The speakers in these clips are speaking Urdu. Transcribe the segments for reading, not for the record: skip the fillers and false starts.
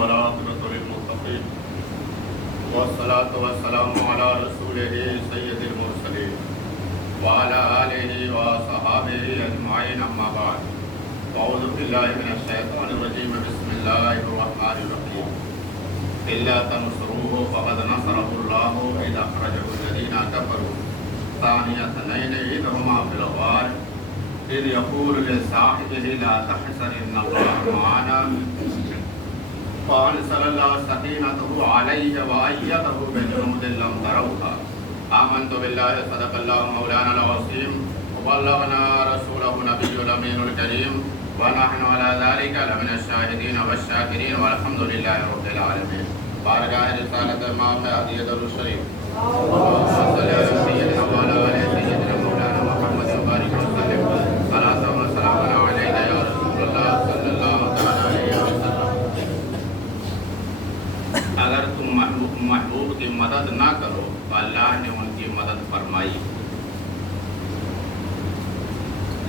والعاقبة للمتقين والصلاة والسلام على رسوله سيد المرسلين وعلى آله وصحابه أجمعين أما بعد أعوذ بالله من الشيطان الرجيم بسم الله الرحمن الرحيم إلا تنصروه فقد نصره الله إذ أخرجه الذين كفروا ثاني اثنين إذ هما في الغار إذ يقول لصاحبه لا تحزن إن الله معنا فأنزل الله سكينته عليه وأيده بجنود لم تروها آمنت بالله صدق الله مولانا العظيم وبلغنا رسوله نبي الأمين الكريم ونحن على ذلك لمن الشاهدين والشاكرين والحمد لله رب العالمين بارگاہ رسالت امام ہدیہ درود شریف اللهم صل على سيدنا وعلى آل سيدنا مولانا محمد وبارك وسلم صلاة وسلام عليك يا رسول الله صلی اللہ علیہ وسلم۔ اگر تم محبوب کی مدد نہ کرو تو اللہ نے ان کی مدد فرمائی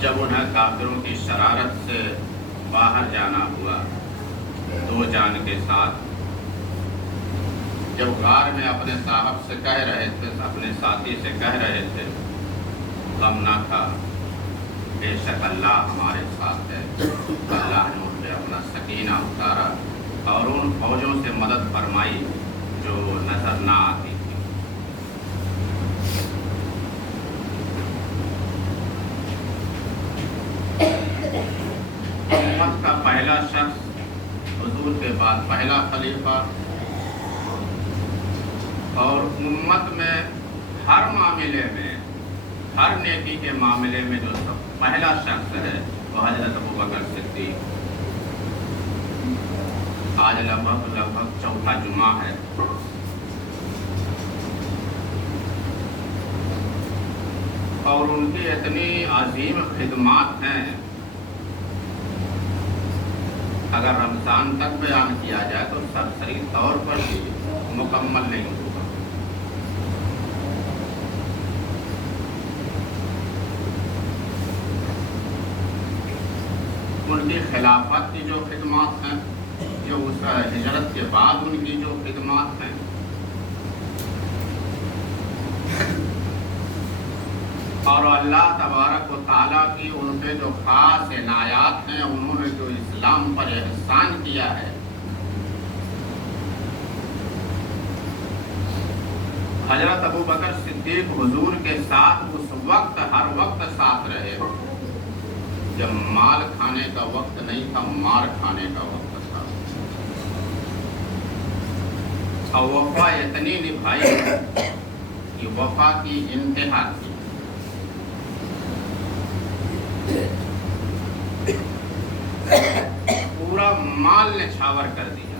جب انہیں کافروں کی شرارت سے باہر جانا ہوا دو جان کے ساتھ، جب غار میں اپنے صاحب سے کہہ رہے تھے، اپنے ساتھی سے کہہ رہے تھے غم نہ کھا، بے شک اللہ ہمارے ساتھ ہے، اللہ نے ان پہ اپنا سکینہ اتارا اور ان فوجوں سے مدد فرمائی جو نظر نہ آتی تھی۔ امت کا پہلا شخص، حضور کے بعد پہلا خلیفہ، اور امت میں ہر معاملے میں، ہر نیکی کے معاملے میں جو سب پہلا شخص ہے وہ حضرت ابوبکر صدیق۔ آج لگ بھگ چوتھا جمعہ ہے۔ اور ان کی اتنی عظیم خدمات ہیں، اگر رمضان تک بیان کیا جائے تو سرسری طور پر بھی مکمل نہیں ہوگا۔ ان کی خلافت کی جو خدمات ہیں، جو اس ہجرت کے بعد ان کی جو خدمات ہیں، اور اللہ تبارک و تعالیٰ کی ان پہ جو خاص عنایات ہیں، انہوں نے جو اسلام پر احسان کیا ہے، حضرت ابوبکر صدیق حضور کے ساتھ اس وقت ہر وقت ساتھ رہے جب مال کھانے کا وقت نہیں تھا، مار کھانے کا وقت تھا، اور وفا اتنی نبھائی کہ وفا کی انتہا تھی۔ پورا مال نچھاور کر دیا،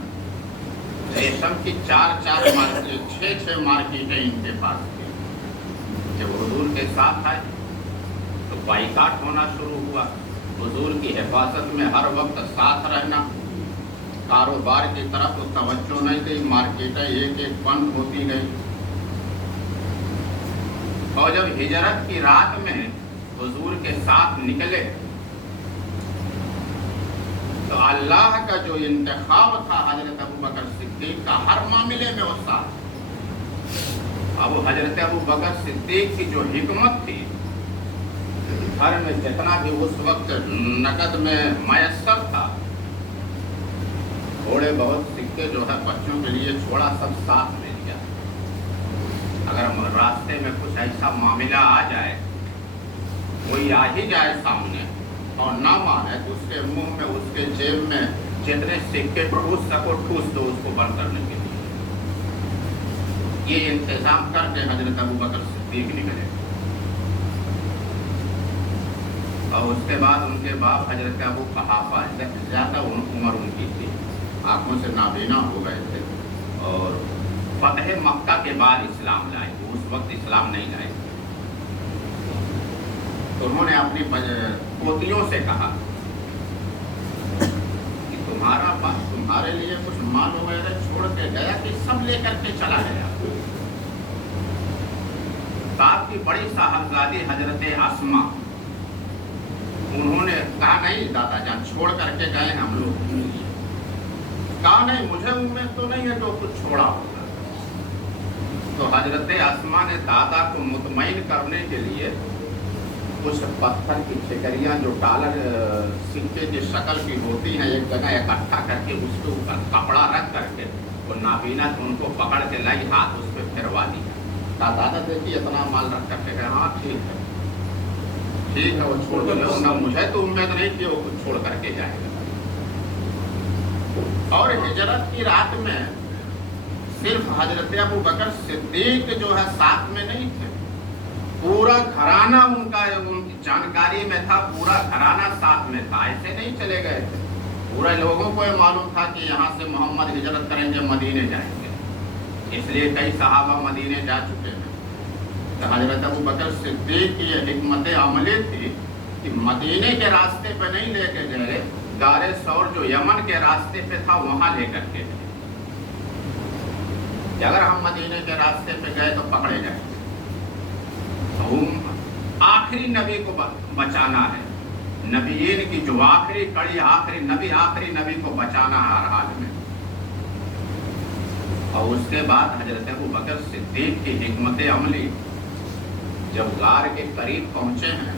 ریشم کی چار مارکیٹ، 6 مارکیٹیں ان کے پاس تھی۔ جب حضور کے ساتھ آئے تو بائیکاٹ ہونا شروع ہوا، حضور کی حفاظت میں ہر وقت ساتھ رہنا، کاروبار کی طرف تو توجہ نہیں گئی، مارکیٹیں ایک بند ہوتی گئی۔ اور جب ہجرت کی رات میں حضور کے ساتھ نکلے تو اللہ کا جو انتخاب تھا حضرت ابوبکر صدیق کا، ہر معاملے میں وہ ساتھ۔ اب حضرت ابوبکر صدیق کی جو حکمت تھی، گھر میں جتنا بھی اس وقت نقد میں میسر تھا، تھوڑے بہت سکے جو ہے بچوں کے لیے چھوڑا، سب ساتھ لے لیا۔ اگر راستے میں کچھ ایسا معاملہ آ جائے، کوئی آ ہی جائے سامنے اور نہ مانے تو اس کے منہ میں، اس کے جیب میں جتنے سکے ٹھوس سکو ٹھوس دو اس کو بند کرنے کے لیے۔ یہ انتظام کر کے حضرت ابوبکر صدیق نکلے۔ اور اس کے بعد ان کے باپ حضرت ابو قحافہ، زیادہ عمر ان کی تھی، آنکھوں سے نابینا ہو گئے تھے، اور فتح مکہ کے بعد اسلام لائے، اس وقت اسلام نہیں لائے۔ تو انہوں نے اپنی پوتیوں سے کہا کہ تمہارا باپ تمہارے لیے کچھ مال وغیرہ چھوڑ کے گیا کہ سب لے کر کے چلا گیا؟ باپ کی بڑی صاحبزادی حضرت اسما، انہوں نے کہا نہیں دادا جان، چھوڑ کر کے گئے ہم لوگ، کہا نہیں مجھے امید تو نہیں ہے جو کچھ چھوڑا ہوگا. تو حضرت اسما نے دادا کو مطمئن کرنے کے لیے کچھ پتھر کی ٹھیکریاں جو ڈالر سکے کی شکل کی ہوتی ہیں ایک جگہ اکٹھا کر کے اس کے اوپر کپڑا رکھ کر کے وہ نابینا ان کو پکڑ کے لائی, ہاتھ اس پہ پھروا دیا. دادا دیکھیے اتنا مال رکھ کر کے گئے, ہاں ٹھیک ہے وہ چھوڑ کے جاؤ نا, مجھے تو امید نہیں کہ وہ چھوڑ کر کے جائے گا. اور ہجرت کی رات میں صرف حضرت ابو بکر صدیق جو ہے ساتھ میں نہیں تھے, پورا گھرانہ ان کی جانکاری میں تھا, پورا گھرانہ ساتھ میں تھا. ایسے نہیں چلے گئے تھے, پورے لوگوں کو یہ معلوم تھا کہ یہاں سے محمد ہجرت کریں گے, مدینے جائیں گے. اس لیے کئی صحابہ مدینے جا چکے ہیں. تو حضرت ابو بکر صدیق کی یہ حکمت عملی تھی کہ مدینے کے راستے پہ نہیں لے کے گئے, غار ثور جو یمن کے راستے پہ تھا وہاں لے کر کے گئے کہ اگر ہم مدینے کے راستے پہ گئے تو پکڑے جائیں گے. آخری نبی کو بچانا ہے, نبیین کی جو آخری کڑی, آخری نبی کو بچانا ہر حال میں. اور اس کے بعد حضرت ابو بکر صدیق کی حکمت عملی, جب غار کے قریب پہنچے ہیں,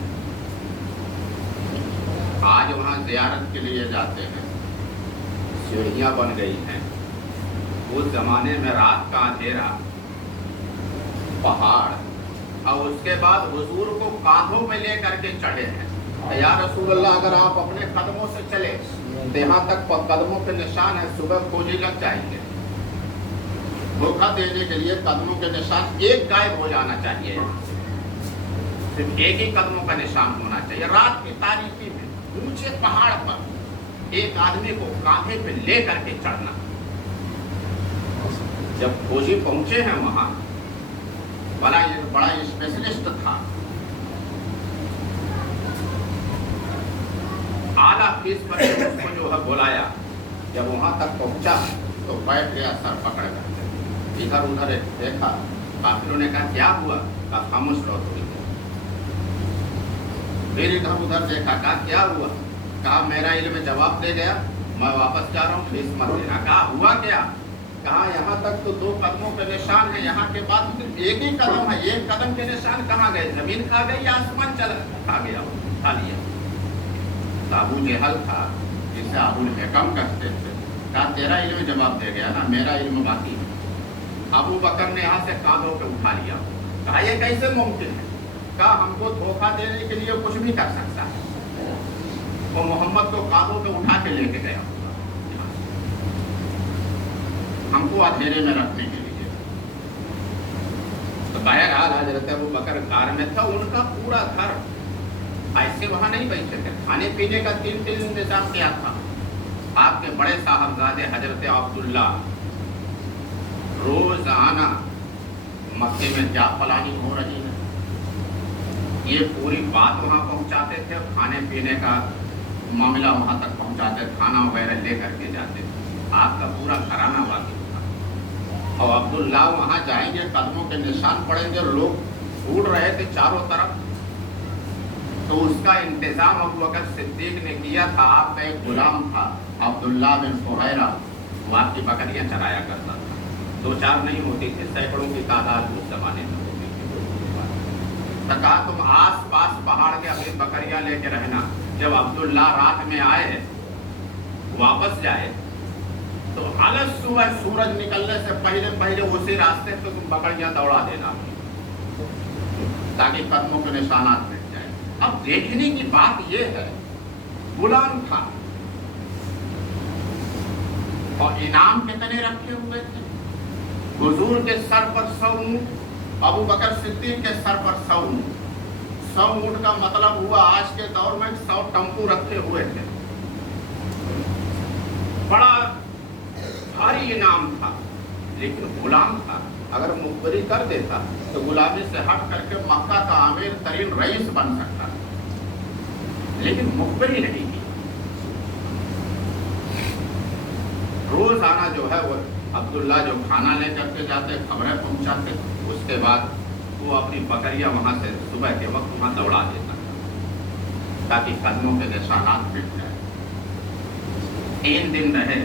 آج وہاں زیارت کے لیے جاتے ہیں, سیڑھیاں بن گئی ہیں. اس زمانے میں رات کا اندھیرا, پہاڑ, اور اس کے بعد حضور کو کاندھوں پہ لے کر کے چڑھے ہیں. یا رسول اللہ اگر آپ اپنے قدموں سے چلے تو یہاں تک قدموں کے نشان ہے, صبح کھوجی لگ جائیں گے. دھوکہ دینے کے لیے قدموں کے نشان ایک غائب ہو جانا چاہیے, صرف ایک ہی قدموں کا نشان ہونا چاہیے. رات کی تاریکی میں اونچے پہاڑ پر ایک آدمی کو کاندھے پہ لے کر کے چڑھنا. جب کھوجی پہنچے ہیں وہاں, بڑا اسپیشلسٹ تھا, اعلیٰ فیس پر اس کو جو ہے بلایا. جب وہاں تک پہنچا تو بیٹھ گیا سر پکڑ کر کے, ادھر ادھر دیکھا. قافلوں نے کہا کیا ہوا, کہا خاموش رہو تھوڑی دیر. پھر ادھر ادھر دیکھا, کہا کیا ہوا, کہا میرا علم جواب دے گیا, میں واپس جا رہا ہوں, فیس مت دینا. کہا ہوا کیا, کہا یہاں تک تو 2 قدموں کے نشان ہیں, یہاں کے بعد صرف ایک ہی قدم ہے. ایک قدم کے نشان کہاں گئے, زمین کھا گئی یا آسمان کھا گیا, کھا لیا. ابو جہل تھا جسے ابو الحکم کہتے تھے, کہا تیرا علم جواب دے گیا نا, میرا علم باقی ہے. ابو بکر نے یہاں سے کاندھوں پہ اٹھا لیا. کہا یہ کیسے ممکن ہے, کہا ہم کو دھوکہ دینے کے لیے کچھ بھی کر سکتا ہے. وہ محمد کو کاندھوں پہ اٹھا کے لے کے گیا, ہم کو اندھیرے میں رکھنے کے لیے. تو بہرحال حضرت ابو بکر غار میں تھا, ان کا پورا گھر ایسے وہاں نہیں بیٹھے تھے. کھانے پینے کا 3 انتظام کیا تھا. آپ کے بڑے صاحبزادے حضرت عبداللہ روزانہ مکے میں کیا پلاننگ ہو رہی ہے یہ پوری بات وہاں پہنچاتے تھے. کھانے پینے کا معاملہ وہاں تک پہنچاتے, کھانا وغیرہ لے کر کے جاتے. آپ کا پورا گھرانہ واقف تھا. اور عبداللہ وہاں جائیں گے, قدموں کے نشان پڑیں گے, لوگ اڑ رہے تھے چاروں طرف. تو اس کا انتظام ابو بکر صدیق نے کیا تھا. آپ کا ایک غلام تھا عبداللہ بن فہیرہ, وہ آپ کی بکریاں چرایا کرتا تھا. 2-4 نہیں ہوتی تھی, سینکڑوں کی تعداد اس زمانے میں ہوتی تھی. تو کہا تم آس پاس پہاڑ کے اپنی بکریاں لے کے رہنا. جب عبداللہ رات میں آئے واپس جائے تو الگ صبح سورج نکلنے سے پہلے اسی راستے پہ تم بکریاں دوڑا دینا تاکہ قدموں کے نشانات مٹ جائے. اب دیکھنے کی بات یہ ہے, غلام تھا اور انعام کتنے رکھے ہوئے تھے. حضور کے سر پر 100 اونٹ, ابو بکر صدیق کے سر پر 100 اونٹ. 100 اونٹ کا مطلب ہوا آج کے دور میں 100 ٹمپو رکھے ہوئے تھے. بڑا بھاری انعام تھا. لیکن غلام تھا, اگر مخبری کر دیتا تو غلامی سے ہٹ کر کے مکہ کا امیر ترین رئیس بن سکتا, لیکن مخبری نہیں کی. روزانہ جو ہے وہ عبداللہ جو کھانا لے کر کے جاتے, خبریں پہنچاتے, اس کے بعد وہ اپنی بکریاں وہاں سے صبح کے وقت وہاں دوڑا دیتا تاکہ قدموں کے نشانات مٹ جائے. 3 دن رہے,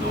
2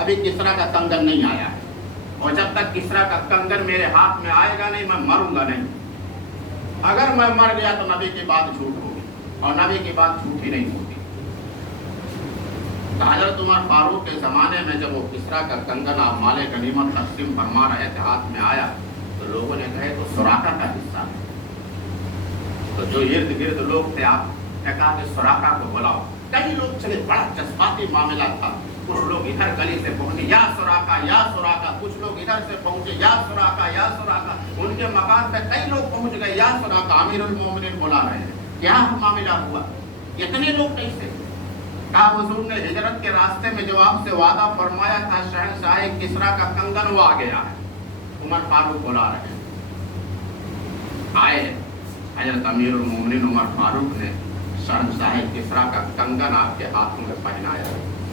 ابھی کسرا کا کنگن نہیں آیا ہے، اور جب تک کسرا کا کنگن میرے ہاتھ میں آئے گا نہیں، میں مروں گا نہیں۔ اگر میں مر گیا تو نبی کی بات جھوٹ ہوگی، اور نبی کی بات جھوٹ ہی نہیں ہوگی۔ حضرت عمر فاروق کے زمانے میں جب وہ کسرا کا کنگن آپ مال غنیمت تقسیم فرما رہے تھے، ہاتھ میں آیا تو لوگوں نے کہے تو سراقہ کا حصہ ہے۔ تو جو ارد گرد لوگ تھے، آپ نے کہا کہ سراقہ کو بلاؤ۔ کئی لوگ چلے، بڑا جذباتی معاملہ تھا۔ کچھ لوگ ادھر گلی سے پہنچے، یا سراقہ یا سراقہ، کچھ لوگ ادھر سے پہنچے، یا سراقہ یا سراقہ۔ ان کے مکان پہ کئی لوگ پہنچ گئے، یا سراقہ، امیر المومنین بلا رہے ہیں، کیا معاملہ ہوا؟ اتنے لوگ نہیں تھے۔ کہا حضور نے ہجرت کے راستے میں جو آپ سے وعدہ فرمایا تھا، شہنشاہ کسرا کا کنگن وہ آ گیا ہے، عمر فاروق بلا رہے ہیں۔ آئے حضرت امیر المومنین عمر فاروق نے شہنشاہ کسرا کا کنگن آپ کے ہاتھوں میں پہنایا۔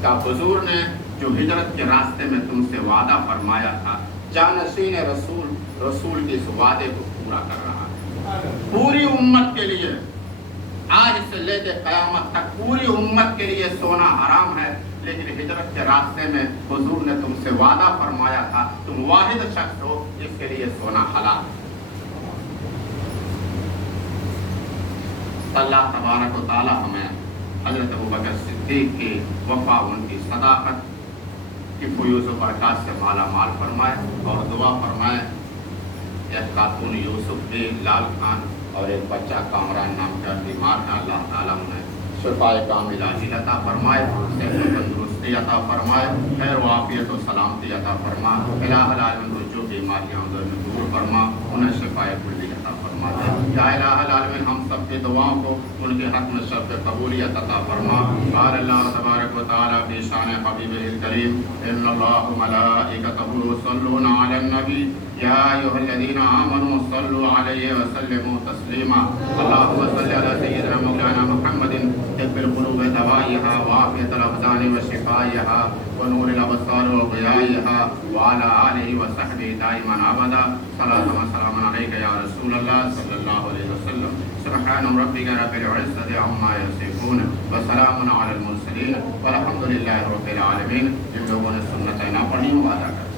کہا حضور نے جو ہجرت کے راستے میں تم سے وعدہ فرمایا تھا، جانشین رسول کے اس وعدے کو پورا کر رہا ہے۔ پوری امت کے لیے، آج سے لے کے قیامت تک پوری امت کے لیے سونا حرام ہے، لیکن ہجرت کے راستے میں حضور نے تم سے وعدہ فرمایا تھا، تم واحد شخص ہو جس کے لیے سونا حلال ہے۔ اللہ تبارک و تعالی ہمیں حضرت ابوبکر صدیق کی وفا، ان کی صداقت کی فیوز و برکات سے مالا مال فرمائے، اور دعا فرمائے ایک خاتون یوسف بھی، لال خان اور ایک بچہ کامران نام کا بیمار ہے، اللہ تعالیٰ انہیں شفاء کاملہ عطا فرمائے، صحت و تندرستی عطا فرمائے، خیر و عافیت و سلامتی عطا فرما، الہ العالمین جو بیماریاں دور فرما، انہیں شفاء کلی عطا فرما دے۔ یا الہ العالمین ہم سب کی دعاؤں کو ان کے حق میں سب قبولیت عطا فرما۔ قال اللہ تبارک و تعالیٰ فی شان حبیبہ الکریم، ان اللہ ملائکتہ یصلون علی النبی یا ایھا الذین آمنوا صلوا علیہ وسلموا تسلیما۔ اللہم صل علی سیدنا مولانا محمد طب القلوب دوائها وعافیة الابدان وشفائها ونور الابصار وضیائها وعلى آلہ وصحبہ دائما ابدا۔ صلاۃ و سلام علیک یا رسول اللہ صلی اللہ علیہ وسلم۔ سبحان ربک رب العزة عما یصفون وسلام علی المرسلین والحمد للہ رب العالمین۔ جن لوگوں نے سنتیں نہ پڑھی وعدہ کریں